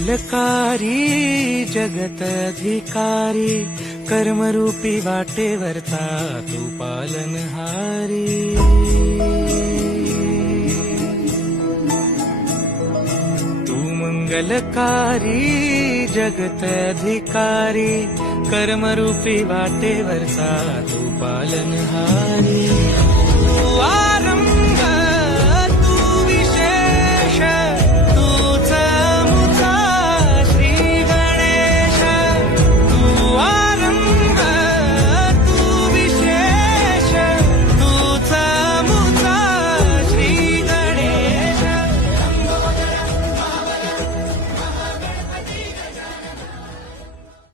मंगलकारी जगत अधिकारी, कर्मरूपी वाटेवरचा तू पालनहारी। तू मंगलकारी जगत अधिकारी, कर्मरूपी वाटेवरचा तू पालनहारी।